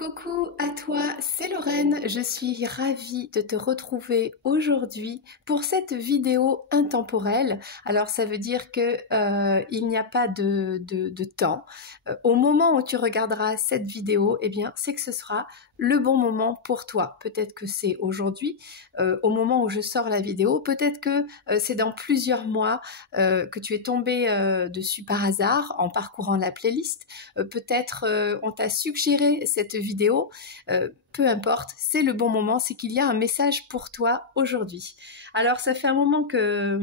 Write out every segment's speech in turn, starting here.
Coucou à toi, c'est Lorraine, je suis ravie de te retrouver aujourd'hui pour cette vidéo intemporelle. Alors ça veut dire que il n'y a pas de temps. Au moment où tu regarderas cette vidéo, eh bien c'est que ce sera le bon moment pour toi. Peut-être que c'est aujourd'hui, au moment où je sors la vidéo, peut-être que c'est dans plusieurs mois que tu es tombé dessus par hasard en parcourant la playlist. Peut-être on t'a suggéré cette vidéo, peu importe, c'est le bon moment, c'est qu'il y a un message pour toi aujourd'hui. Alors ça fait un moment que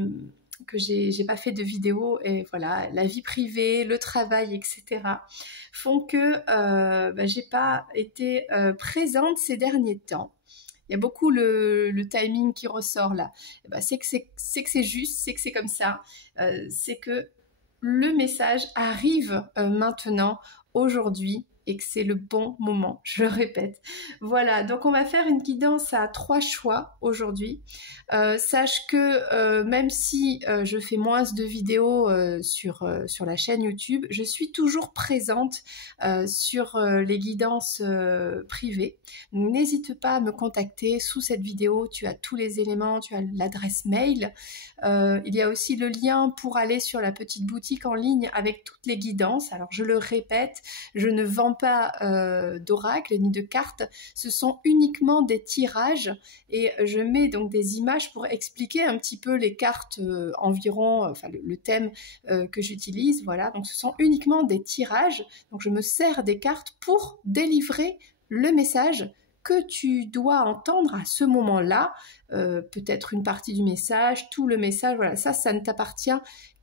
j'ai pas fait de vidéo et voilà, la vie privée, le travail, etc. font que j'ai pas été présente ces derniers temps. Il y a beaucoup le timing qui ressort là. C'est que c'est juste, c'est que c'est comme ça, c'est que le message arrive maintenant, aujourd'hui, et que c'est le bon moment, je le répète. Voilà, donc on va faire une guidance à 3 choix aujourd'hui. Sache que même si je fais moins de vidéos sur la chaîne YouTube, je suis toujours présente sur les guidances privées. N'hésite pas à me contacter sous cette vidéo, tu as tous les éléments, tu as l'adresse mail. Il y a aussi le lien pour aller sur la petite boutique en ligne avec toutes les guidances. Alors je le répète, je ne vends pas d'oracle ni de cartes, ce sont uniquement des tirages et je mets donc des images pour expliquer un petit peu les cartes environ, enfin le thème que j'utilise, voilà, donc ce sont uniquement des tirages, donc je me sers des cartes pour délivrer le message que tu dois entendre à ce moment-là, peut-être une partie du message, tout le message, voilà, ça ne t'appartient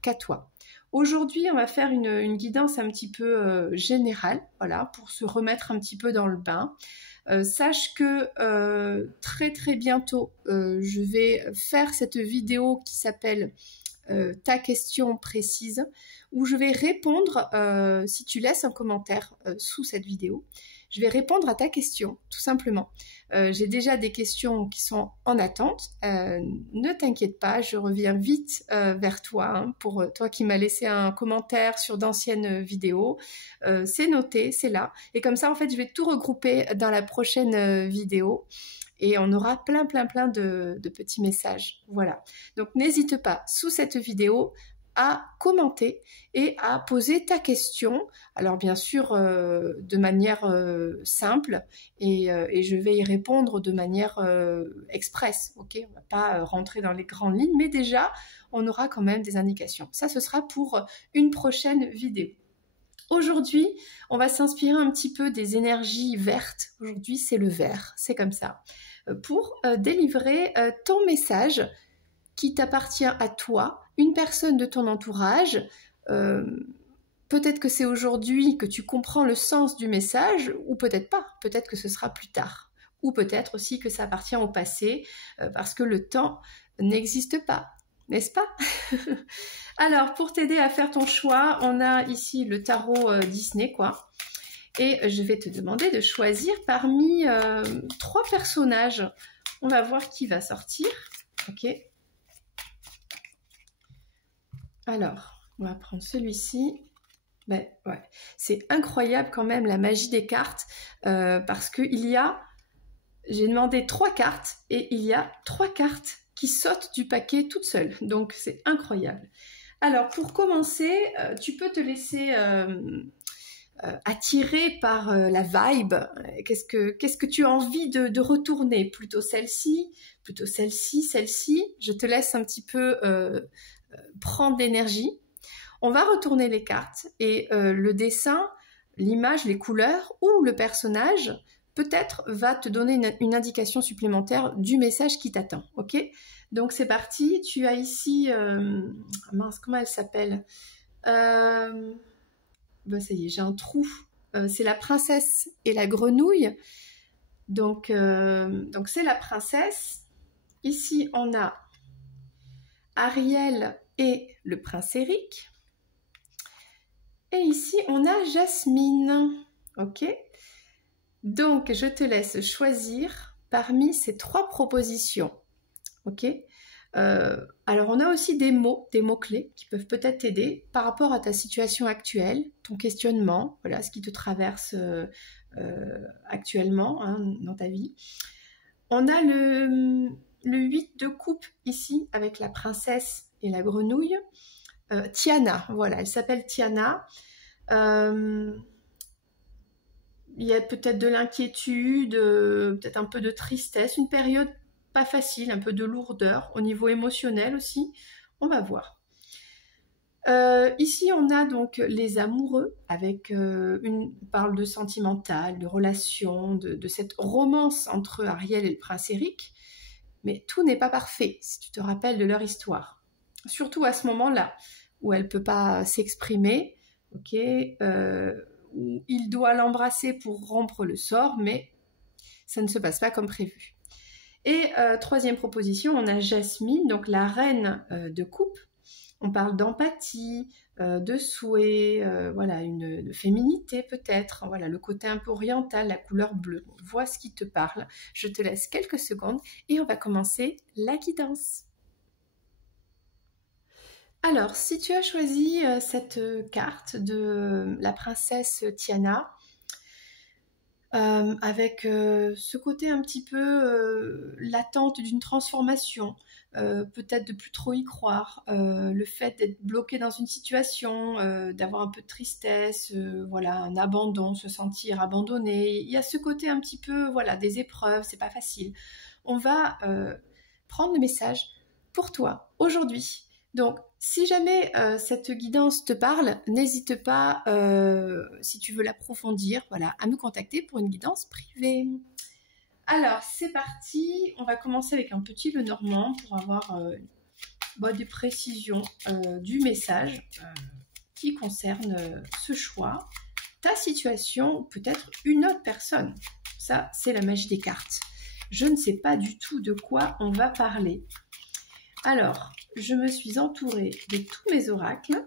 qu'à toi. Aujourd'hui, on va faire une guidance un petit peu générale, voilà, pour se remettre un petit peu dans le bain. Sache que très bientôt, je vais faire cette vidéo qui s'appelle ta question précise, où je vais répondre, si tu laisses un commentaire sous cette vidéo, je vais répondre à ta question, tout simplement. J'ai déjà des questions qui sont en attente. Ne t'inquiète pas, je reviens vite vers toi. Hein, pour toi qui m'as laissé un commentaire sur d'anciennes vidéos, c'est noté, c'est là. Et comme ça, en fait, je vais tout regrouper dans la prochaine vidéo. Et on aura plein de petits messages. Voilà. Donc, n'hésite pas, sous cette vidéo, à commenter et à poser ta question. Alors bien sûr de manière simple et je vais y répondre de manière express. Ok, on va pas rentrer dans les grandes lignes, mais déjà on aura quand même des indications. Ça, ce sera pour une prochaine vidéo. Aujourd'hui, on va s'inspirer un petit peu des énergies vertes. Aujourd'hui, c'est le vert, c'est comme ça. Pour délivrer ton message qui t'appartient à toi, une personne de ton entourage, peut-être que c'est aujourd'hui que tu comprends le sens du message, ou peut-être pas, peut-être que ce sera plus tard, ou peut-être aussi que ça appartient au passé, parce que le temps n'existe pas, n'est-ce pas? Alors, pour t'aider à faire ton choix, on a ici le tarot Disney, quoi. Et je vais te demander de choisir parmi 3 personnages. On va voir qui va sortir, ok? Alors, on va prendre celui-ci. Ben ouais, c'est incroyable quand même la magie des cartes parce que j'ai demandé 3 cartes et il y a 3 cartes qui sautent du paquet toutes seules. Donc c'est incroyable. Alors pour commencer, tu peux te laisser attirer par la vibe. Qu'est-ce que tu as envie de retourner? Plutôt celle-ci, plutôt celle-ci, celle-ci. Je te laisse un petit peu prendre d'énergie. On va retourner les cartes et le dessin, l'image, les couleurs ou le personnage peut-être va te donner une indication supplémentaire du message qui t'attend. Ok? Donc c'est parti. Tu as ici, mince, comment elle s'appelle? Ça y est, j'ai un trou. C'est la princesse et la grenouille. Donc c'est la princesse. Ici on a Ariel et le prince Eric. Et ici, on a Jasmine. Ok? Donc, je te laisse choisir parmi ces 3 propositions. Ok? Alors, on a aussi des mots-clés qui peuvent peut-être t'aider par rapport à ta situation actuelle, ton questionnement, voilà, ce qui te traverse actuellement hein, dans ta vie. On a le 8 de coupe ici, avec la princesse et la grenouille. Tiana, voilà, elle s'appelle Tiana. Il y a peut-être de l'inquiétude, peut-être un peu de tristesse, une période pas facile, un peu de lourdeur au niveau émotionnel aussi. On va voir. Ici, on a donc les amoureux avec on parle de sentimental, de relation, de cette romance entre Ariel et le prince Eric. Mais tout n'est pas parfait, si tu te rappelles de leur histoire. Surtout à ce moment-là, où elle ne peut pas s'exprimer, ok, où il doit l'embrasser pour rompre le sort, mais ça ne se passe pas comme prévu. Et troisième proposition, on a Jasmine, donc la reine de coupe. On parle d'empathie, de souhait, voilà, de féminité peut-être, voilà, le côté un peu oriental, la couleur bleue. Vois ce qui te parle. Je te laisse quelques secondes et on va commencer la guidance. Alors, si tu as choisi cette carte de la princesse Tiana, avec ce côté un petit peu l'attente d'une transformation, peut-être de plus trop y croire, le fait d'être bloqué dans une situation, d'avoir un peu de tristesse, voilà, un abandon, se sentir abandonné. Il y a ce côté un petit peu, voilà, des épreuves, c'est pas facile. On va prendre le message pour toi aujourd'hui. Donc, si jamais cette guidance te parle, n'hésite pas, si tu veux l'approfondir, voilà, à me contacter pour une guidance privée. Alors, c'est parti. On va commencer avec un petit Lenormand pour avoir des précisions du message qui concerne ce choix, ta situation, peut-être une autre personne. Ça, c'est la magie des cartes. Je ne sais pas du tout de quoi on va parler. Alors, je me suis entourée de tous mes oracles.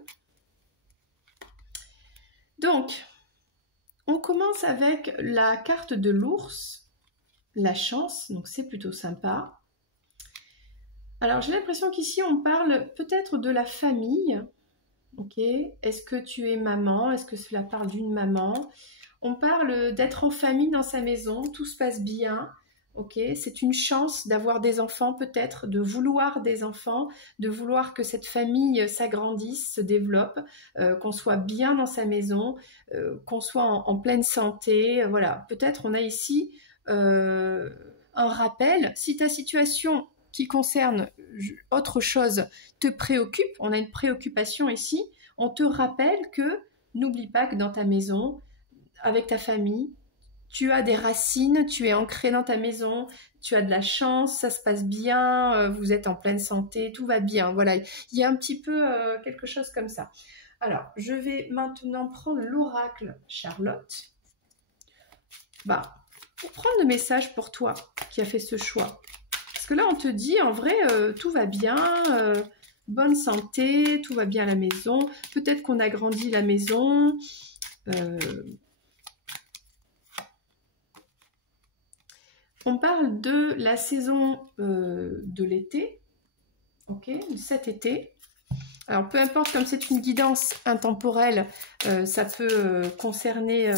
Donc, on commence avec la carte de l'ours, la chance, donc c'est plutôt sympa. Alors, j'ai l'impression qu'ici, on parle peut-être de la famille. Ok, est-ce que tu es maman? Est-ce que cela parle d'une maman? On parle d'être en famille dans sa maison, tout se passe bien. Ok, c'est une chance d'avoir des enfants peut-être, de vouloir des enfants, de vouloir que cette famille s'agrandisse, se développe, qu'on soit bien dans sa maison, qu'on soit en pleine santé. Voilà, peut-être on a ici un rappel. Si ta situation qui concerne autre chose te préoccupe, on a une préoccupation ici, on te rappelle que n'oublie pas que dans ta maison, avec ta famille, tu as des racines, tu es ancré dans ta maison, tu as de la chance, ça se passe bien, vous êtes en pleine santé, tout va bien. Voilà, il y a un petit peu quelque chose comme ça. Alors, je vais maintenant prendre l'oracle Charlotte. Pour prendre le message pour toi qui a fait ce choix. Parce que là, on te dit, en vrai, tout va bien, bonne santé, tout va bien à la maison. Peut-être qu'on agrandit la maison. On parle de la saison de l'été, ok, cet été. Alors, peu importe, comme c'est une guidance intemporelle, ça peut concerner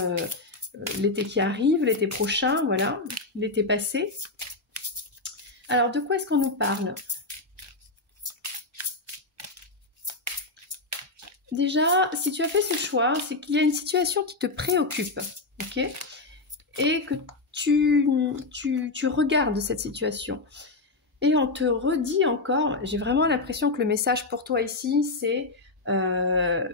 l'été qui arrive, l'été prochain, voilà, l'été passé. Alors, de quoi est-ce qu'on nous parle? Déjà, si tu as fait ce choix, c'est qu'il y a une situation qui te préoccupe, ok? Et que tu regardes cette situation. Et on te redit encore, j'ai vraiment l'impression que le message pour toi ici, c'est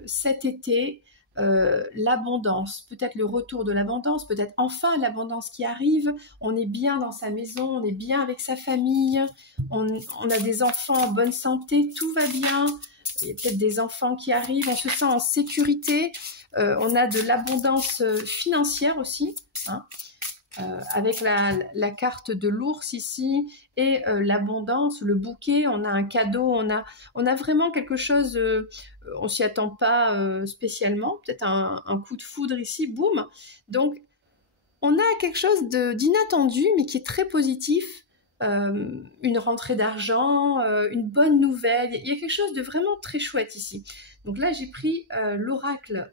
cet été, l'abondance, peut-être le retour de l'abondance, peut-être enfin l'abondance qui arrive, on est bien dans sa maison, on est bien avec sa famille, on a des enfants en bonne santé, tout va bien, il y a peut-être des enfants qui arrivent, on se sent en sécurité, on a de l'abondance financière aussi, hein. Avec la carte de l'ours ici et l'abondance, le bouquet, on a un cadeau, on a vraiment quelque chose, on s'y attend pas spécialement, peut-être un coup de foudre ici, boum. Donc, on a quelque chose d'inattendu, mais qui est très positif une rentrée d'argent, une bonne nouvelle. Il y a quelque chose de vraiment très chouette ici. Donc là, j'ai pris l'oracle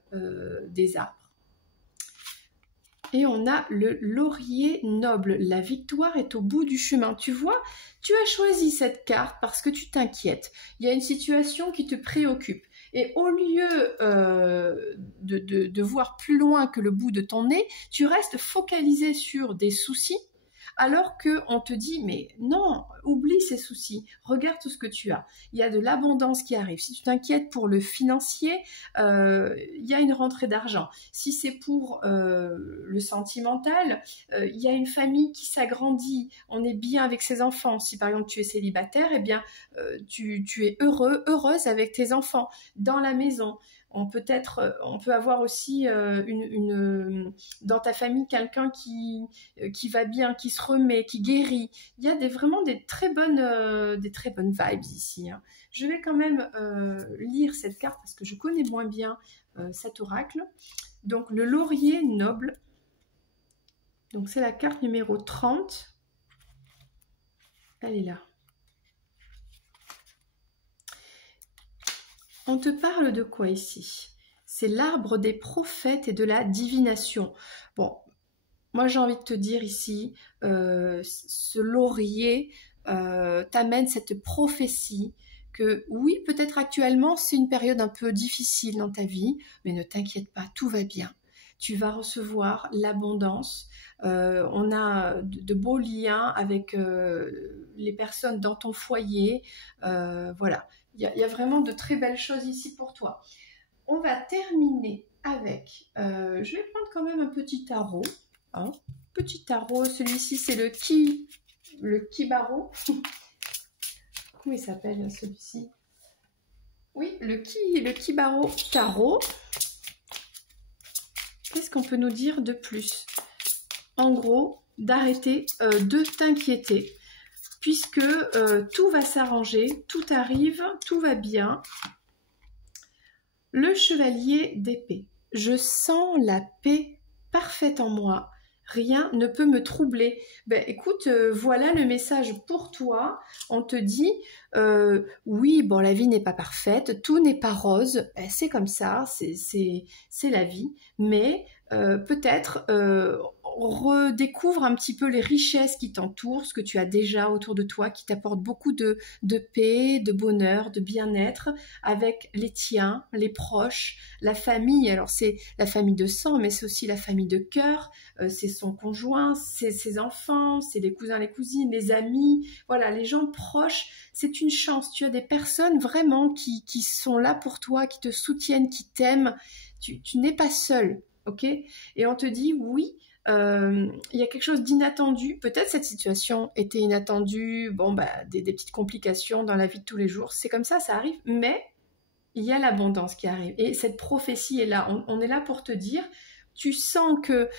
des arbres. Et on a le laurier noble. La victoire est au bout du chemin. Tu vois, tu as choisi cette carte parce que tu t'inquiètes. Il y a une situation qui te préoccupe. Et au lieu de voir plus loin que le bout de ton nez, tu restes focalisé sur des soucis, alors qu'on te dit, mais non, oublie ces soucis, regarde tout ce que tu as. Il y a de l'abondance qui arrive. Si tu t'inquiètes pour le financier, il y a une rentrée d'argent. Si c'est pour le sentimental, il y a une famille qui s'agrandit, on est bien avec ses enfants. Si par exemple tu es célibataire, eh bien tu es heureuse avec tes enfants dans la maison. On peut avoir aussi dans ta famille quelqu'un qui va bien, qui se remet, qui guérit. Il y a vraiment des très bonnes vibes ici. Hein. Je vais quand même lire cette carte parce que je connais moins bien cet oracle. Donc le laurier noble. Donc c'est la carte numéro 30. Elle est là. On te parle de quoi ici? C'est l'arbre des prophètes et de la divination. Bon, moi j'ai envie de te dire ici, ce laurier t'amène cette prophétie que oui, peut-être actuellement c'est une période un peu difficile dans ta vie, mais ne t'inquiète pas, tout va bien. Tu vas recevoir l'abondance. On a de beaux liens avec les personnes dans ton foyer. Voilà. Il y a vraiment de très belles choses ici pour toi. On va terminer avec, je vais prendre quand même un petit tarot. Hein. Petit tarot, celui-ci c'est le Kibaro. Comment il s'appelle celui-ci? Oui, le Kibaro Tarot. Qu'est-ce qu'on peut nous dire de plus? En gros, d'arrêter de t'inquiéter. Puisque tout va s'arranger, tout arrive, tout va bien. Le chevalier d'épée. Je sens la paix parfaite en moi. Rien ne peut me troubler. Ben, écoute, voilà le message pour toi. On te dit, oui, bon, la vie n'est pas parfaite, tout n'est pas rose. Ben, c'est comme ça, c'est la vie. Mais peut-être redécouvre un petit peu les richesses qui t'entourent, ce que tu as déjà autour de toi, qui t'apporte beaucoup de paix, de bonheur, de bien-être avec les tiens, les proches, la famille. Alors c'est la famille de sang, mais c'est aussi la famille de cœur, c'est son conjoint, c'est ses enfants, c'est les cousins, les cousines, les amis, voilà, les gens proches. C'est une chance, tu as des personnes vraiment qui sont là pour toi, qui te soutiennent, qui t'aiment. Tu n'es pas seul, ok? Et on te dit oui, il y a quelque chose d'inattendu. Peut-être cette situation était inattendue, bon, bah, des petites complications dans la vie de tous les jours. C'est comme ça arrive, mais il y a l'abondance qui arrive. Et cette prophétie est là. On est là pour te dire, tu sens que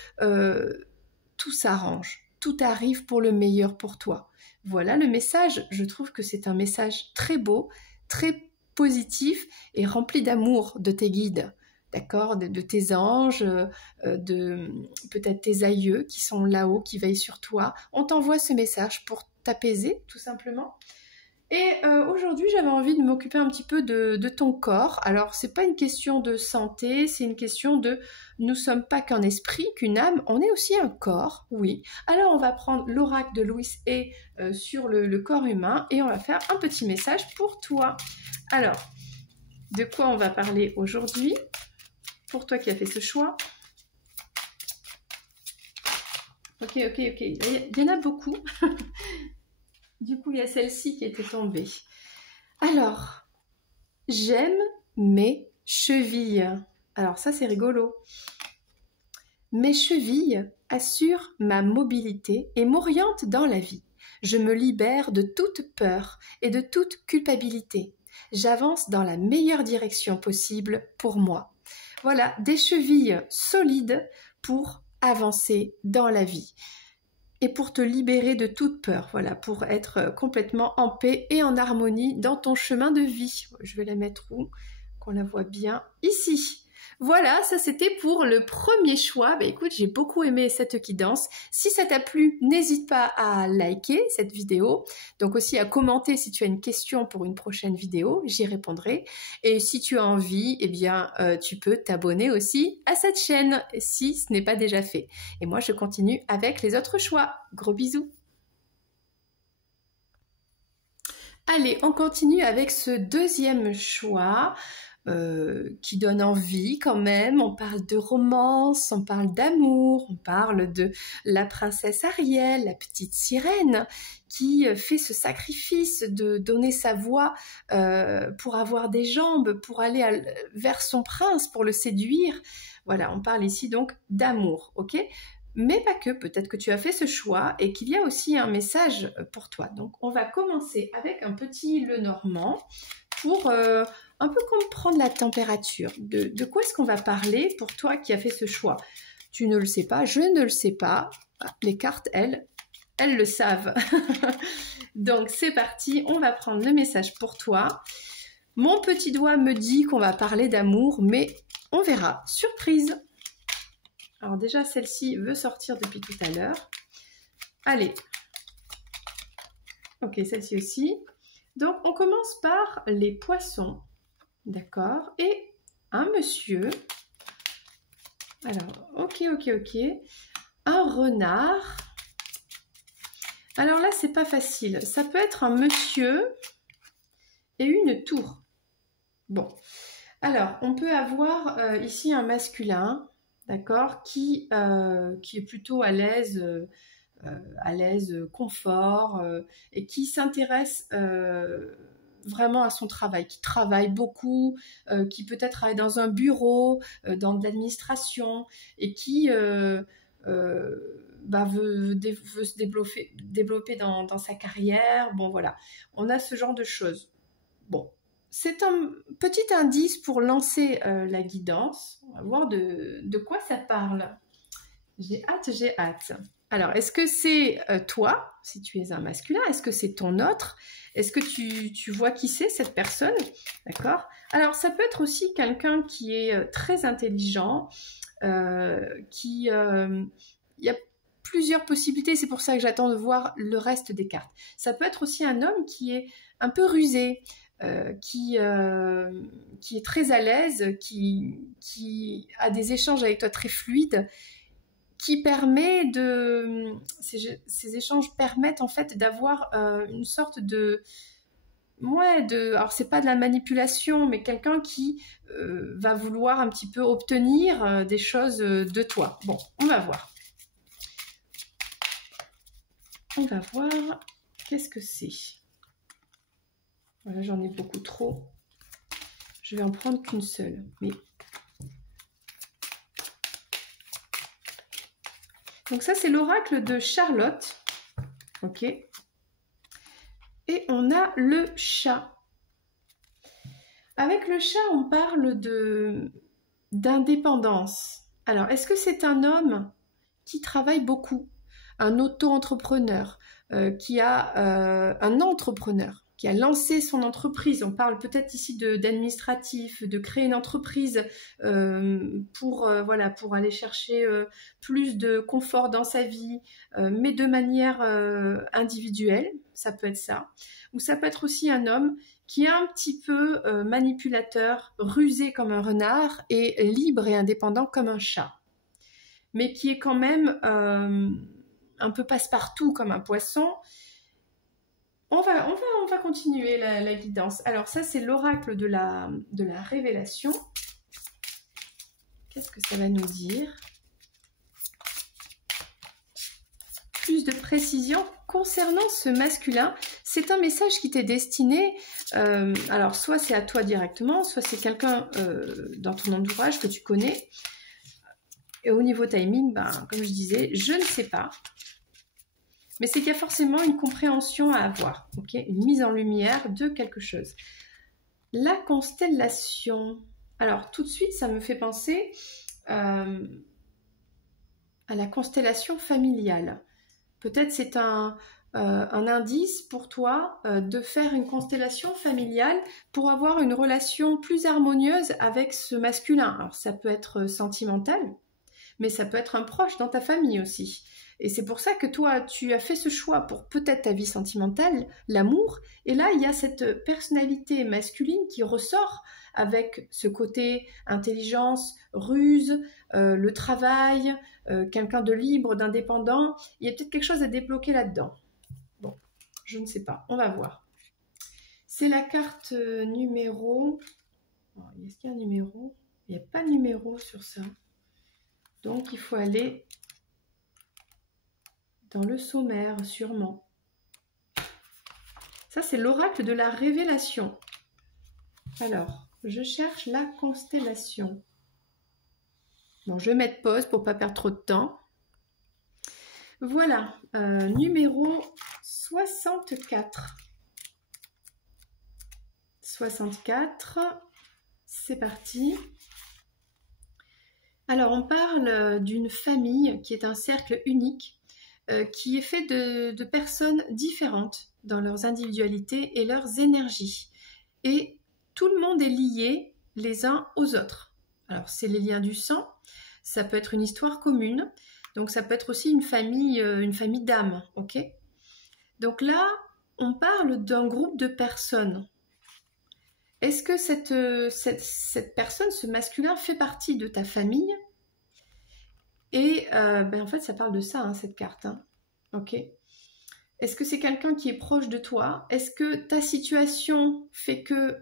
tout s'arrange, tout arrive pour le meilleur pour toi. Voilà le message. Je trouve que c'est un message très beau, très positif et rempli d'amour de tes guides. D'accord, de tes anges, de peut-être tes aïeux qui sont là-haut, qui veillent sur toi. On t'envoie ce message pour t'apaiser, tout simplement. Et aujourd'hui, j'avais envie de m'occuper un petit peu de ton corps. Alors, c'est pas une question de santé, c'est une question de nous sommes pas qu'un esprit, qu'une âme, on est aussi un corps, oui. Alors, on va prendre l'oracle de Louis et sur le corps humain et on va faire un petit message pour toi. Alors, de quoi on va parler aujourd'hui ? Pour toi qui as fait ce choix. Ok. Il y en a beaucoup. Du coup, il y a celle-ci qui était tombée. Alors, j'aime mes chevilles. Alors ça, c'est rigolo. Mes chevilles assurent ma mobilité et m'orientent dans la vie. Je me libère de toute peur et de toute culpabilité. J'avance dans la meilleure direction possible pour moi. Voilà, des chevilles solides pour avancer dans la vie et pour te libérer de toute peur, voilà, pour être complètement en paix et en harmonie dans ton chemin de vie. Je vais la mettre où? Qu'on la voit bien ici. Voilà, ça c'était pour le premier choix. Bah, écoute, j'ai beaucoup aimé cette guidance. Si ça t'a plu, n'hésite pas à liker cette vidéo. Donc aussi à commenter si tu as une question pour une prochaine vidéo, j'y répondrai. Et si tu as envie, eh bien, tu peux t'abonner aussi à cette chaîne si ce n'est pas déjà fait. Et moi, je continue avec les autres choix. Gros bisous. Allez, on continue avec ce deuxième choix. Qui donne envie quand même. On parle de romance, on parle d'amour, on parle de la princesse Ariel, la petite sirène, qui fait ce sacrifice de donner sa voix pour avoir des jambes, pour aller vers son prince, pour le séduire. Voilà, on parle ici donc d'amour, ok ? Mais pas que, peut-être que tu as fait ce choix et qu'il y a aussi un message pour toi. Donc on va commencer avec un petit Lenormand pour un peu comprendre la température. De quoi est-ce qu'on va parler pour toi qui as fait ce choix? Tu ne le sais pas, je ne le sais pas. Les cartes, elles le savent. Donc c'est parti, on va prendre le message pour toi. Mon petit doigt me dit qu'on va parler d'amour, mais on verra. Surprise! Alors déjà, celle-ci veut sortir depuis tout à l'heure. Allez. Ok, celle-ci aussi. Donc, on commence par les poissons. D'accord. Et un monsieur. Alors, ok. Un renard. Alors là, c'est pas facile. Ça peut être un monsieur et une tour. Bon. Alors, on peut avoir ici un masculin. D'accord, qui est plutôt à l'aise, confort, et qui s'intéresse vraiment à son travail, qui travaille beaucoup, qui peut-être travaille dans un bureau, dans de l'administration, et qui veut se développer dans sa carrière. Bon, voilà, on a ce genre de choses. Bon. C'est un petit indice pour lancer la guidance. On va voir de quoi ça parle. J'ai hâte. Alors, est-ce que c'est toi, si tu es un masculin? Est-ce que c'est ton autre? Est-ce que tu vois qui c'est, cette personne? D'accord? Alors, ça peut être aussi quelqu'un qui est très intelligent, il y a plusieurs possibilités, c'est pour ça que j'attends de voir le reste des cartes. Ça peut être aussi un homme qui est un peu rusé, qui est très à l'aise, qui a des échanges avec toi très fluides, qui permet ces échanges permettent en fait d'avoir une sorte alors c'est pas de la manipulation, mais quelqu'un qui va vouloir un petit peu obtenir des choses de toi. Bon, on va voir. On va voir qu'est-ce que c'est. Voilà, j'en ai beaucoup trop. Je vais en prendre qu'une seule. Mais... Donc ça, c'est l'oracle de Charlotte. Ok. Et on a le chat. Avec le chat, on parle d'indépendance. Alors, est-ce que c'est un homme qui travaille beaucoup? Un auto-entrepreneur, qui a un entrepreneur, qui a lancé son entreprise. On parle peut-être ici d'administratif, de créer une entreprise pour aller chercher plus de confort dans sa vie, mais de manière individuelle, ça peut être ça. Ou ça peut être aussi un homme qui est un petit peu manipulateur, rusé comme un renard et libre et indépendant comme un chat, mais qui est quand même un peu passe-partout comme un poisson. On va continuer la guidance. Alors ça, c'est l'oracle de la révélation. Qu'est-ce que ça va nous dire? Plus de précision concernant ce masculin. C'est un message qui t'est destiné, alors soit c'est à toi directement, soit c'est quelqu'un dans ton entourage que tu connais. Et au niveau timing, comme je disais, je ne sais pas. Mais c'est qu'il y a forcément une compréhension à avoir, okay? Une mise en lumière de quelque chose. La constellation. Alors, tout de suite, ça me fait penser à la constellation familiale. Peut-être c'est un un indice pour toi de faire une constellation familiale pour avoir une relation plus harmonieuse avec ce masculin. Alors ça peut être sentimental, mais ça peut être un proche dans ta famille aussi. Et c'est pour ça que toi, tu as fait ce choix pour peut-être ta vie sentimentale, l'amour. Et là, il y a cette personnalité masculine qui ressort avec ce côté intelligence, ruse, le travail, quelqu'un de libre, d'indépendant. Il y a peut-être quelque chose à débloquer là-dedans. Bon, je ne sais pas, on va voir. C'est la carte numéro... Est-ce qu'il y a un numéro? Il n'y a pas de numéro sur ça. Donc, il faut aller dans le sommaire, sûrement. Ça, c'est l'oracle de la révélation. Alors, je cherche la constellation. Bon, je vais mettre pause pour ne pas perdre trop de temps. Voilà, numéro 64. 64, c'est parti. Alors, on parle d'une famille qui est un cercle unique, qui est fait de personnes différentes dans leurs individualités et leurs énergies. Et tout le monde est lié les uns aux autres. Alors, c'est les liens du sang, ça peut être une histoire commune, donc ça peut être aussi une famille d'âmes, ok? Donc là, on parle d'un groupe de personnes. Est-ce que cette personne, ce masculin, fait partie de ta famille? Et en fait, ça parle de ça, hein, cette carte. Hein. Ok. Est-ce que c'est quelqu'un qui est proche de toi? Est-ce que ta situation fait que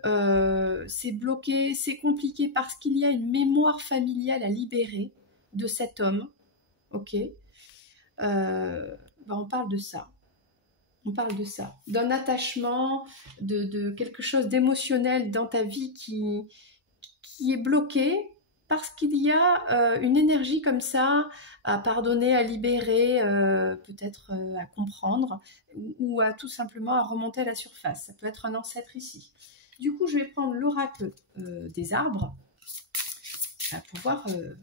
c'est bloqué, c'est compliqué parce qu'il y a une mémoire familiale à libérer de cet homme? Ok. On parle de ça. On parle de ça. D'un attachement, de quelque chose d'émotionnel dans ta vie qui est bloqué. Parce qu'il y a une énergie comme ça à pardonner, à libérer, peut-être à comprendre ou à tout simplement à remonter à la surface. Ça peut être un ancêtre ici. Du coup, je vais prendre l'oracle des arbres pour voir de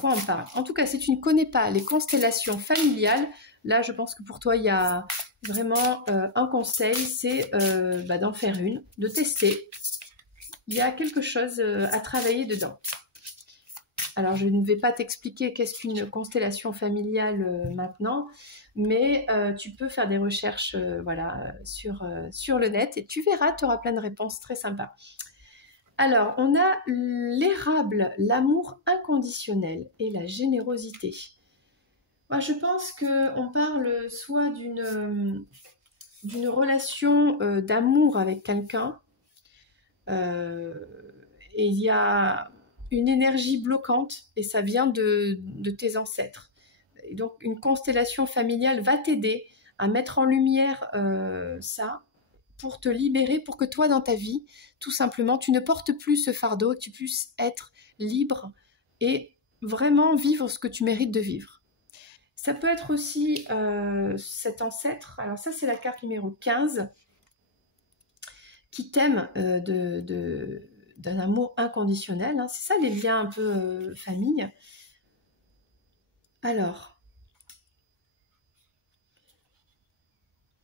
quoi on parle. En tout cas, si tu ne connais pas les constellations familiales, là, je pense que pour toi, il y a vraiment un conseil, c'est d'en faire une, de tester. Il y a quelque chose à travailler dedans. Alors, je ne vais pas t'expliquer qu'est-ce qu'une constellation familiale maintenant, mais tu peux faire des recherches sur le net et tu verras, tu auras plein de réponses très sympas. Alors, on a l'érable, l'amour inconditionnel et la générosité. Moi, je pense qu'on parle soit d'une relation d'amour avec quelqu'un, et il y a une énergie bloquante et ça vient de tes ancêtres. Et donc, une constellation familiale va t'aider à mettre en lumière ça pour te libérer, pour que toi, dans ta vie, tout simplement, tu ne portes plus ce fardeau, que tu puisses être libre et vraiment vivre ce que tu mérites de vivre. Ça peut être aussi cet ancêtre. Alors ça, c'est la carte numéro 15 qui t'aime d'un amour inconditionnel. Hein. C'est ça les liens un peu famille. Alors,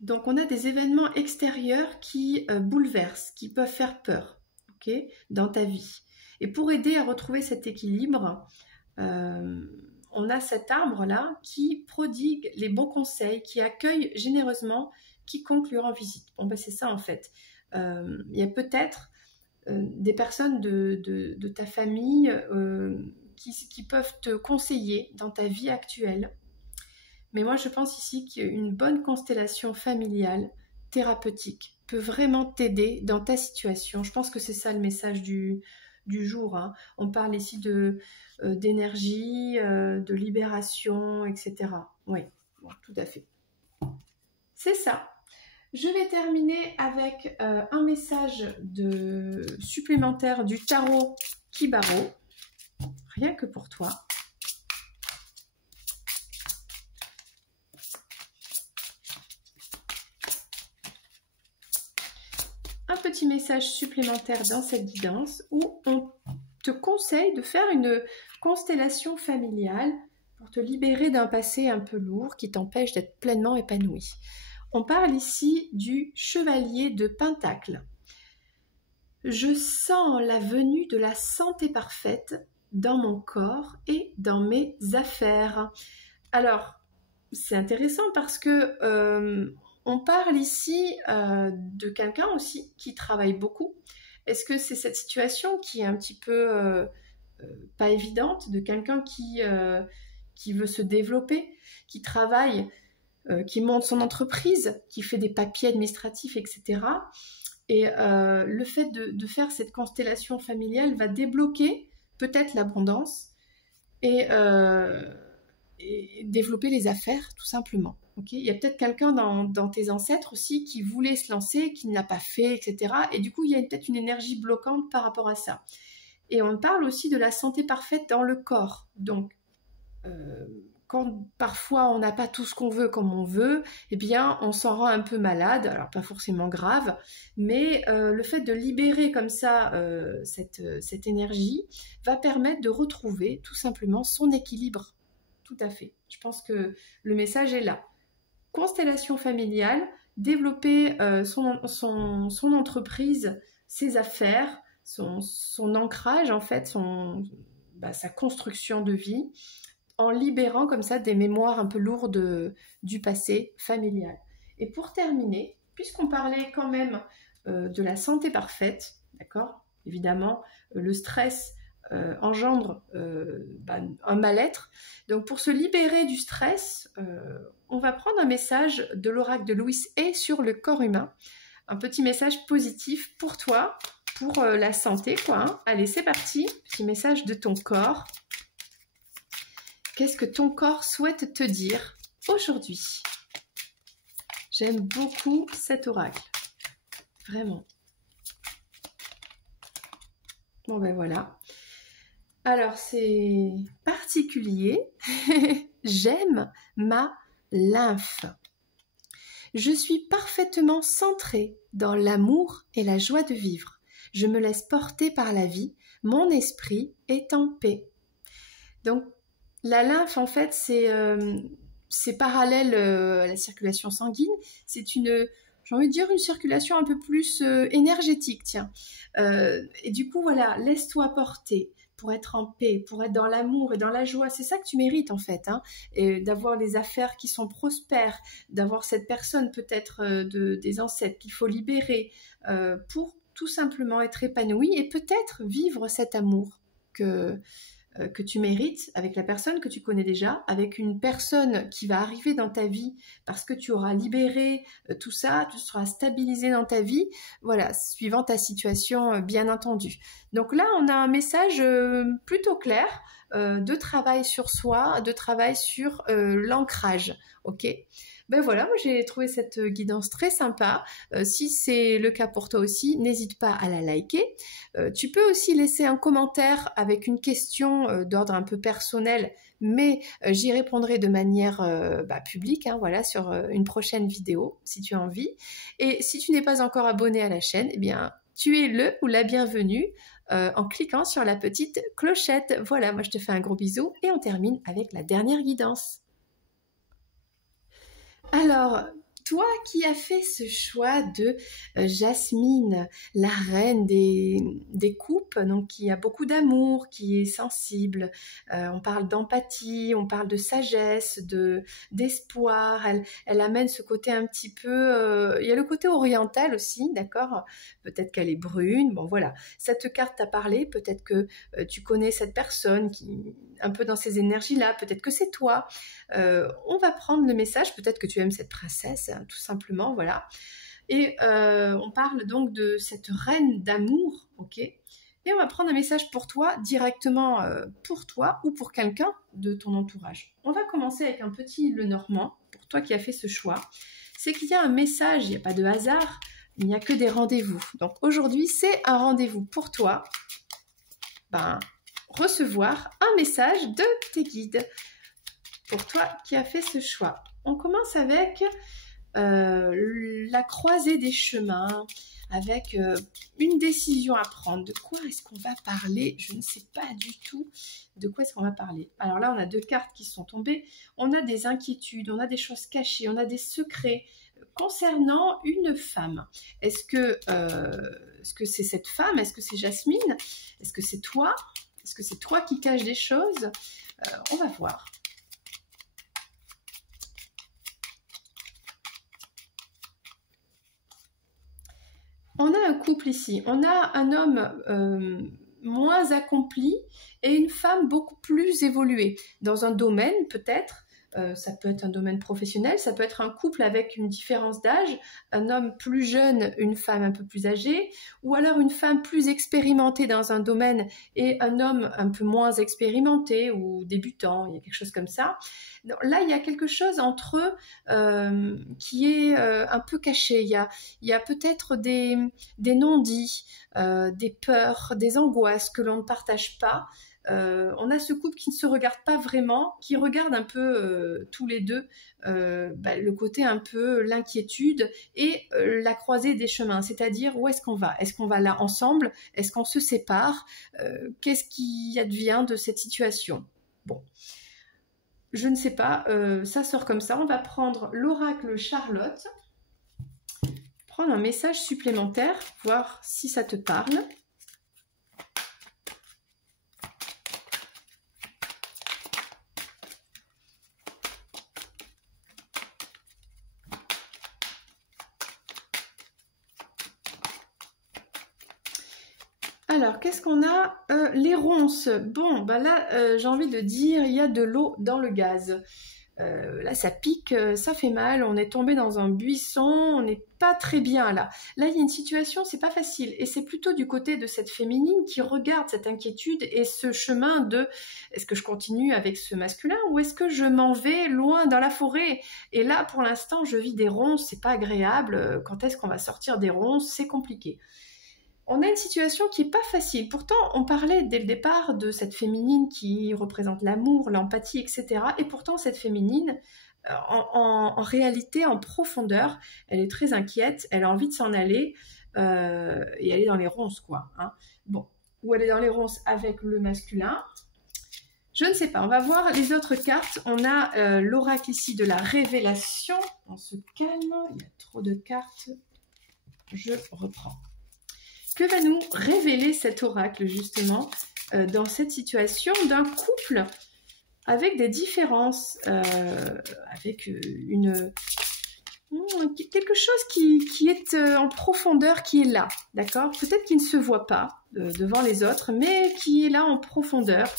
donc on a des événements extérieurs qui bouleversent, qui peuvent faire peur, okay, dans ta vie. Et pour aider à retrouver cet équilibre, on a cet arbre-là qui prodigue les bons conseils, qui accueille généreusement quiconque lui rend visite. Bon, ben c'est ça en fait. Il y a peut-être des personnes de ta famille qui peuvent te conseiller dans ta vie actuelle. Mais moi, je pense ici qu'une bonne constellation familiale, thérapeutique, peut vraiment t'aider dans ta situation. Je pense que c'est ça le message du jour. Hein. On parle ici d'énergie, de libération, etc. Oui, bon, tout à fait. C'est ça. Je vais terminer avec un message supplémentaire du tarot Kibaro, rien que pour toi. Un petit message supplémentaire dans cette guidance où on te conseille de faire une constellation familiale pour te libérer d'un passé un peu lourd qui t'empêche d'être pleinement épanoui. On parle ici du chevalier de Pentacle. Je sens la venue de la santé parfaite dans mon corps et dans mes affaires. Alors, c'est intéressant parce que on parle ici de quelqu'un aussi qui travaille beaucoup. Est-ce que c'est cette situation qui est un petit peu pas évidente, de quelqu'un qui veut se développer, qui travaille, qui monte son entreprise, qui fait des papiers administratifs, etc. Et le fait de faire cette constellation familiale va débloquer peut-être l'abondance et développer les affaires, tout simplement. Okay, il y a peut-être quelqu'un dans tes ancêtres aussi qui voulait se lancer, qui ne l'a pas fait, etc. Et du coup, il y a peut-être une énergie bloquante par rapport à ça. Et on parle aussi de la santé parfaite dans le corps. Donc, quand parfois on n'a pas tout ce qu'on veut comme on veut, eh bien on s'en rend un peu malade, alors pas forcément grave, mais le fait de libérer comme ça cette énergie va permettre de retrouver tout simplement son équilibre. Tout à fait. Je pense que le message est là. Constellation familiale, développer son entreprise, ses affaires, son ancrage en fait, sa construction de vie, en libérant comme ça des mémoires un peu lourdes du passé familial. Et pour terminer, puisqu'on parlait quand même de la santé parfaite, d'accord, évidemment, le stress engendre un mal-être. Donc pour se libérer du stress, on va prendre un message de l'oracle de Louis Hay sur le corps humain, un petit message positif pour toi, pour la santé, quoi. Hein. Allez, c'est parti, petit message de ton corps. Qu'est-ce que ton corps souhaite te dire aujourd'hui? J'aime beaucoup cet oracle. Vraiment. Bon ben voilà. Alors c'est particulier. J'aime ma lymphe. Je suis parfaitement centrée dans l'amour et la joie de vivre. Je me laisse porter par la vie. Mon esprit est en paix. Donc, la lymphe, en fait, c'est parallèle à la circulation sanguine. C'est j'ai envie de dire, une circulation un peu plus énergétique, tiens. Et du coup, voilà, laisse-toi porter pour être en paix, pour être dans l'amour et dans la joie. C'est ça que tu mérites, en fait, hein, et d'avoir les affaires qui sont prospères, d'avoir cette personne peut-être des ancêtres qu'il faut libérer pour tout simplement être épanoui et peut-être vivre cet amour que tu mérites avec la personne que tu connais déjà, avec une personne qui va arriver dans ta vie parce que tu auras libéré tout ça, tu seras stabilisé dans ta vie, voilà, suivant ta situation bien entendu. Donc là, on a un message plutôt clair de travail sur soi, de travail sur l'ancrage, ok ? Ben voilà, moi j'ai trouvé cette guidance très sympa. Si c'est le cas pour toi aussi, n'hésite pas à la liker. Tu peux aussi laisser un commentaire avec une question d'ordre un peu personnel, mais j'y répondrai de manière publique, hein, voilà, sur une prochaine vidéo, si tu as envie. Et si tu n'es pas encore abonné à la chaîne, eh bien, tu es le ou la bienvenue en cliquant sur la petite clochette. Voilà, moi je te fais un gros bisou et on termine avec la dernière guidance. Alors, toi qui as fait ce choix de Jasmine, la reine des coupes, donc qui a beaucoup d'amour, qui est sensible, on parle d'empathie, on parle de sagesse, d'espoir, elle amène ce côté un petit peu, il y a le côté oriental aussi, d'accord, peut-être qu'elle est brune, bon voilà, cette carte t'a parlé, peut-être que tu connais cette personne qui un peu dans ces énergies-là, peut-être que c'est toi, on va prendre le message, peut-être que tu aimes cette princesse, hein, tout simplement, voilà. Et on parle donc de cette reine d'amour, ok ? Et on va prendre un message pour toi, directement pour toi ou pour quelqu'un de ton entourage. On va commencer avec un petit Lenormand, pour toi qui as fait ce choix. C'est qu'il y a un message, il n'y a pas de hasard, il n'y a que des rendez-vous. Donc aujourd'hui, c'est un rendez-vous pour toi. Recevoir un message de tes guides pour toi qui as fait ce choix. On commence avec la croisée des chemins, avec une décision à prendre. De quoi est-ce qu'on va parler? Je ne sais pas du tout de quoi est-ce qu'on va parler. Alors là, on a deux cartes qui sont tombées. On a des inquiétudes, on a des choses cachées, on a des secrets concernant une femme. Est-ce que c'est cette femme? Est-ce que c'est Jasmine? Est-ce que c'est toi? Est-ce que c'est toi qui caches des choses? On va voir. On a un couple ici, on a un homme moins accompli et une femme beaucoup plus évoluée dans un domaine peut-être. Ça peut être un domaine professionnel, ça peut être un couple avec une différence d'âge, un homme plus jeune, une femme un peu plus âgée, ou alors une femme plus expérimentée dans un domaine et un homme un peu moins expérimenté ou débutant, il y a quelque chose comme ça. Donc là, il y a quelque chose entre eux qui est un peu caché. Il y a peut-être des non-dits, des peurs, des angoisses que l'on ne partage pas. On a ce couple qui ne se regarde pas vraiment, qui regarde un peu tous les deux le côté un peu l'inquiétude et la croisée des chemins, c'est-à-dire où est-ce qu'on va? Est-ce qu'on va là ensemble? Est-ce qu'on se sépare? Qu'est-ce qui advient de cette situation? Bon, je ne sais pas, ça sort comme ça. On va prendre l'oracle Charlotte, prendre un message supplémentaire, voir si ça te parle. Alors, qu'est-ce qu'on a? Les ronces. Bon, bah là, j'ai envie de dire, il y a de l'eau dans le gaz. Là, ça pique, ça fait mal, on est tombé dans un buisson, on n'est pas très bien là. Là, il y a une situation, c'est pas facile. Et c'est plutôt du côté de cette féminine qui regarde cette inquiétude et ce chemin de est-ce que je continue avec ce masculin ou est-ce que je m'en vais loin dans la forêt? Et là, pour l'instant, je vis des ronces, c'est pas agréable. Quand est-ce qu'on va sortir des ronces? C'est compliqué. On a une situation qui n'est pas facile. Pourtant, on parlait dès le départ de cette féminine qui représente l'amour, l'empathie, etc. Et pourtant, cette féminine, en réalité, en profondeur, elle est très inquiète, elle a envie de s'en aller et elle est dans les ronces, quoi. Hein. Bon, ou elle est dans les ronces avec le masculin. Je ne sais pas, on va voir les autres cartes. On a l'oracle ici de la révélation. On se calme, il y a trop de cartes. Je reprends. Que va nous révéler cet oracle justement dans cette situation d'un couple avec des différences, avec quelque chose qui est en profondeur, qui est là, d'accord? Peut-être qu'il ne se voit pas devant les autres, mais qui est là en profondeur.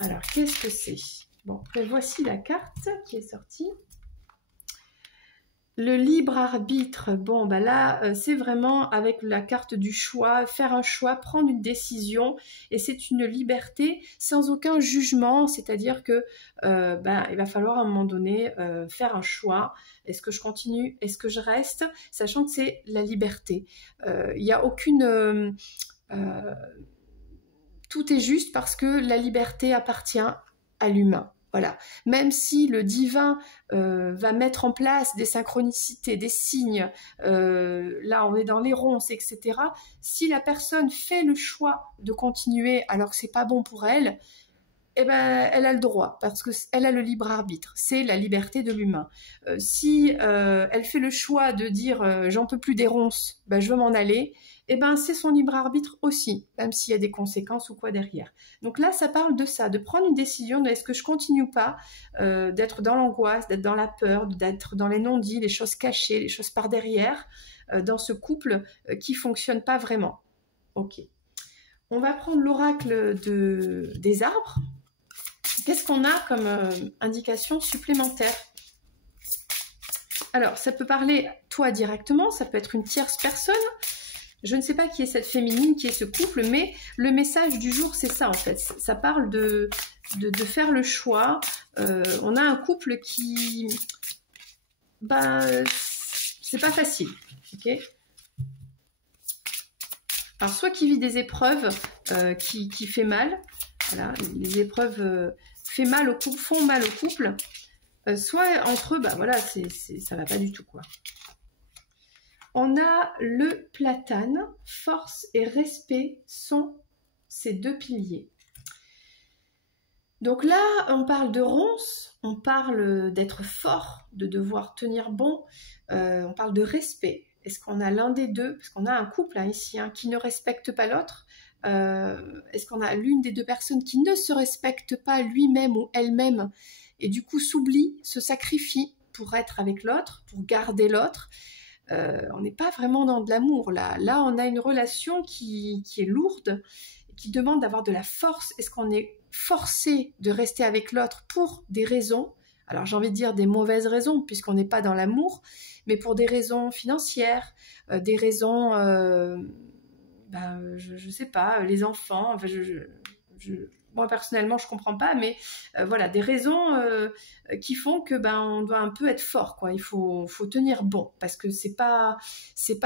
Alors, qu'est-ce que c'est? Bon, voici la carte qui est sortie. Le libre arbitre, bon, bah là, c'est vraiment avec la carte du choix, faire un choix, prendre une décision, et c'est une liberté sans aucun jugement, c'est-à-dire que il va falloir à un moment donné faire un choix. Est-ce que je continue? Est-ce que je reste? Sachant que c'est la liberté. Il n'y a aucune... tout est juste parce que la liberté appartient à l'humain. Voilà. Même si le divin va mettre en place des synchronicités, des signes, là on est dans les ronces, etc. Si la personne fait le choix de continuer alors que c'est pas bon pour elle, eh ben, elle a le droit, parce qu'elle a le libre arbitre, c'est la liberté de l'humain. Si elle fait le choix de dire j'en peux plus des ronces, ben, je veux m'en aller, eh ben, c'est son libre arbitre aussi, même s'il y a des conséquences ou quoi derrière. Donc là, ça parle de ça, de prendre une décision de est-ce que je continue ou pas, d'être dans l'angoisse, d'être dans la peur, d'être dans les non-dits, les choses cachées, les choses par derrière, dans ce couple qui fonctionne pas vraiment. Ok. On va prendre l'oracle des arbres. Qu'est-ce qu'on a comme indication supplémentaire? Alors, ça peut parler toi directement, ça peut être une tierce personne. Je ne sais pas qui est cette féminine, qui est ce couple, mais le message du jour, c'est ça en fait. Ça parle de faire le choix. On a un couple qui... c'est pas facile, ok? Alors, soit qui vit des épreuves qui fait mal. Voilà, les épreuves font mal au couple. soit entre eux, bah voilà, ça va pas du tout, quoi. On a le platane, force et respect sont ces deux piliers. Donc là, on parle de ronce, on parle d'être fort, de devoir tenir bon, on parle de respect. Est-ce qu'on a l'un des deux? Parce qu'on a un couple hein, ici hein, qui ne respecte pas l'autre. Est-ce qu'on a l'une des deux personnes qui ne se respecte pas lui-même ou elle-même et du coup s'oublie, se sacrifie pour être avec l'autre, pour garder l'autre? On n'est pas vraiment dans de l'amour là. Là, on a une relation qui est lourde, qui demande d'avoir de la force. Est-ce qu'on est forcé de rester avec l'autre pour des raisons, alors j'ai envie de dire des mauvaises raisons puisqu'on n'est pas dans l'amour, mais pour des raisons financières, des raisons, je sais pas, les enfants, enfin, moi personnellement je comprends pas, mais voilà, des raisons qui font que on doit un peu être fort, quoi. Il faut tenir bon, parce que c'est pas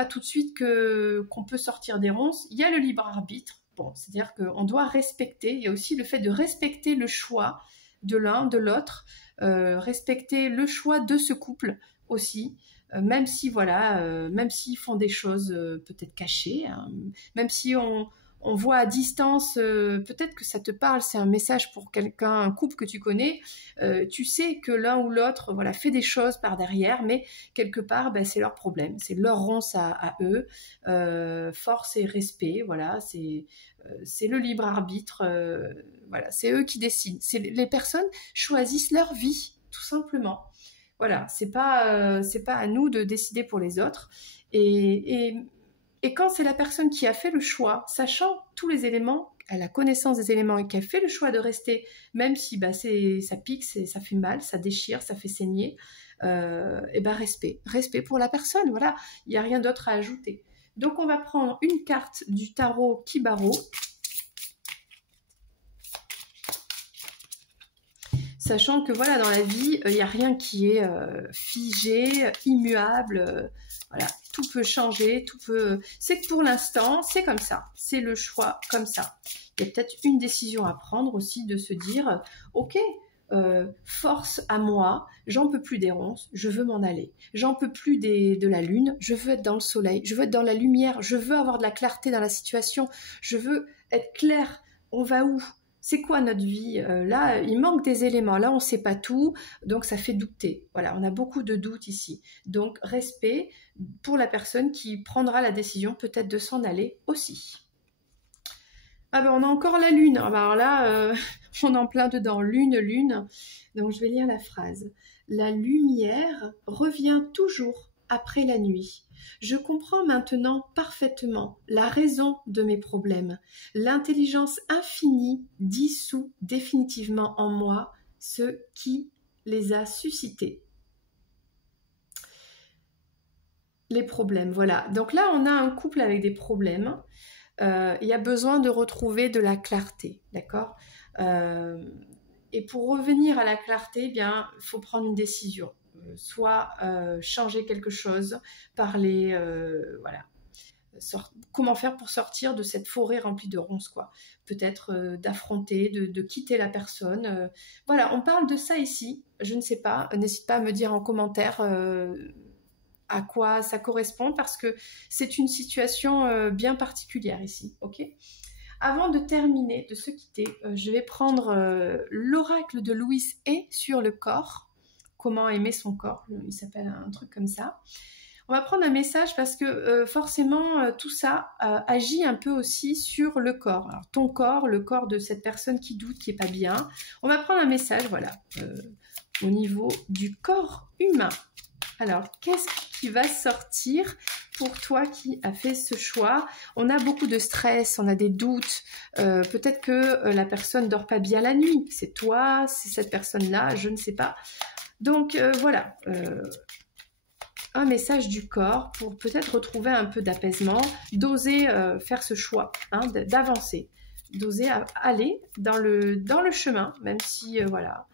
tout de suite qu'on peut sortir des ronces. Il y a le libre arbitre. Bon, c'est-à-dire qu'on doit respecter, il y a aussi le fait de respecter le choix de l'un, de l'autre, respecter le choix de ce couple aussi, même si, voilà, même s'ils font des choses peut-être cachées, hein, même si on voit à distance, peut-être que ça te parle, c'est un message pour quelqu'un, un couple que tu connais, tu sais que l'un ou l'autre voilà, fait des choses par derrière, mais quelque part, c'est leur problème, c'est leur ronce à eux, force et respect, voilà, c'est le libre arbitre, voilà, c'est eux qui décident, les personnes choisissent leur vie, tout simplement. Voilà, c'est pas à nous de décider pour les autres, et quand c'est la personne qui a fait le choix, sachant tous les éléments, elle a connaissance des éléments et qui a fait le choix de rester, même si ça pique, ça fait mal, ça déchire, ça fait saigner, respect pour la personne, voilà, il n'y a rien d'autre à ajouter. Donc on va prendre une carte du tarot Kibaro, sachant que voilà, dans la vie, il n'y a rien qui est figé, immuable, voilà, tout peut changer, tout peut... C'est que pour l'instant, c'est comme ça, c'est le choix comme ça. Il y a peut-être une décision à prendre aussi de se dire, ok, force à moi, j'en peux plus des ronces, je veux m'en aller. J'en peux plus de la lune, je veux être dans le soleil, je veux être dans la lumière, je veux avoir de la clarté dans la situation, je veux être clair, on va où ? C'est quoi notre vie? Là, il manque des éléments. Là, on ne sait pas tout, donc ça fait douter. Voilà, on a beaucoup de doutes ici. Donc, respect pour la personne qui prendra la décision peut-être de s'en aller aussi. Ah ben, on a encore la lune. Alors là, on est en plein dedans. Lune. Donc, je vais lire la phrase. La lumière revient toujours après la nuit. Je comprends maintenant parfaitement la raison de mes problèmes. L'intelligence infinie dissout définitivement en moi ce qui les a suscités. Les problèmes, voilà. Donc là, on a un couple avec des problèmes. Il y a besoin de retrouver de la clarté, d'accord ? Et pour revenir à la clarté, eh bien, il faut prendre une décision. Soit changer quelque chose, parler, voilà. Comment faire pour sortir de cette forêt remplie de ronces, quoi. Peut-être d'affronter, de quitter la personne. Voilà, on parle de ça ici. Je ne sais pas, n'hésite pas à me dire en commentaire à quoi ça correspond, parce que c'est une situation bien particulière ici, ok ? Avant de terminer, de se quitter, je vais prendre l'oracle de Louise Hay sur le corps. Comment aimer son corps, il s'appelle un truc comme ça. On va prendre un message parce que forcément tout ça agit un peu aussi sur le corps. Alors ton corps, le corps de cette personne qui doute, qui n'est pas bien. On va prendre un message, voilà, au niveau du corps humain. Alors, qu'est-ce qui va sortir pour toi qui as fait ce choix? On a beaucoup de stress, on a des doutes. Peut-être que la personne ne dort pas bien la nuit. C'est toi, c'est cette personne-là, je ne sais pas. Donc, voilà. Un message du corps pour peut-être retrouver un peu d'apaisement, d'oser faire ce choix, hein, d'avancer, d'oser aller dans le chemin, même si, voilà.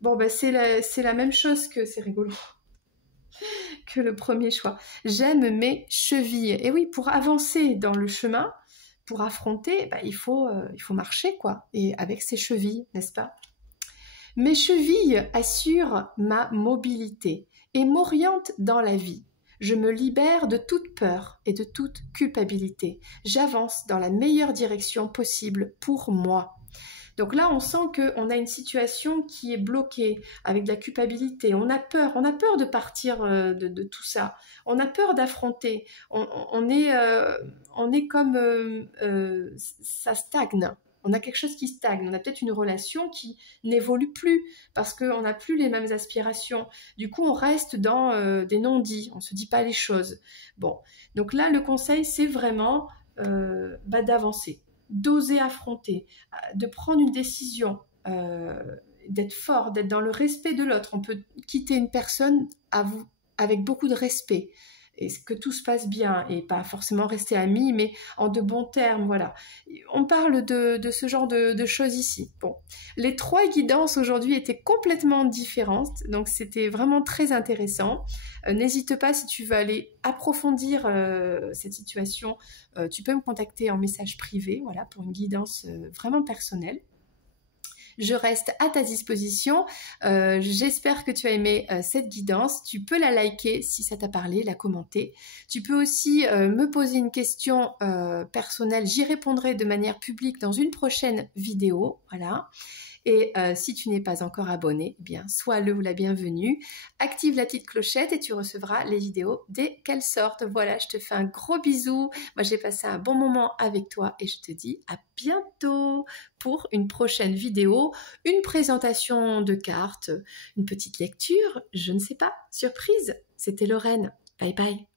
Bon, c'est la même chose que, c'est rigolo, que le premier choix. J'aime mes chevilles. Et oui, pour avancer dans le chemin, pour affronter, il faut marcher, quoi, et avec ses chevilles, n'est-ce pas ? Mes chevilles assurent ma mobilité et m'orientent dans la vie. Je me libère de toute peur et de toute culpabilité. J'avance dans la meilleure direction possible pour moi. Donc là, on sent qu'on a une situation qui est bloquée avec de la culpabilité. On a peur de partir de tout ça. On a peur d'affronter. On est comme ça stagne. On a quelque chose qui stagne. On a peut-être une relation qui n'évolue plus parce qu'on n'a plus les mêmes aspirations. Du coup, on reste dans des non-dits. On ne se dit pas les choses. Bon, donc là, le conseil, c'est vraiment d'avancer, d'oser affronter, de prendre une décision, d'être fort, d'être dans le respect de l'autre. On peut quitter une personne avec beaucoup de respect et que tout se passe bien et pas forcément rester amis, mais en de bons termes, voilà. On parle de ce genre de choses ici. Bon, les 3 guidances aujourd'hui étaient complètement différentes, donc c'était vraiment très intéressant. N'hésite pas, si tu veux aller approfondir cette situation, tu peux me contacter en message privé, voilà, pour une guidance vraiment personnelle. Je reste à ta disposition. J'espère que tu as aimé cette guidance. Tu peux la liker si ça t'a parlé, la commenter. Tu peux aussi me poser une question personnelle. J'y répondrai de manière publique dans une prochaine vidéo. Voilà. Et si tu n'es pas encore abonné, eh bien, sois le ou la bienvenue. Active la petite clochette et tu recevras les vidéos dès qu'elles sortent. Voilà, je te fais un gros bisou. Moi, j'ai passé un bon moment avec toi et je te dis à bientôt pour une prochaine vidéo, une présentation de cartes, une petite lecture, je ne sais pas, surprise. C'était Lorraine. Bye bye.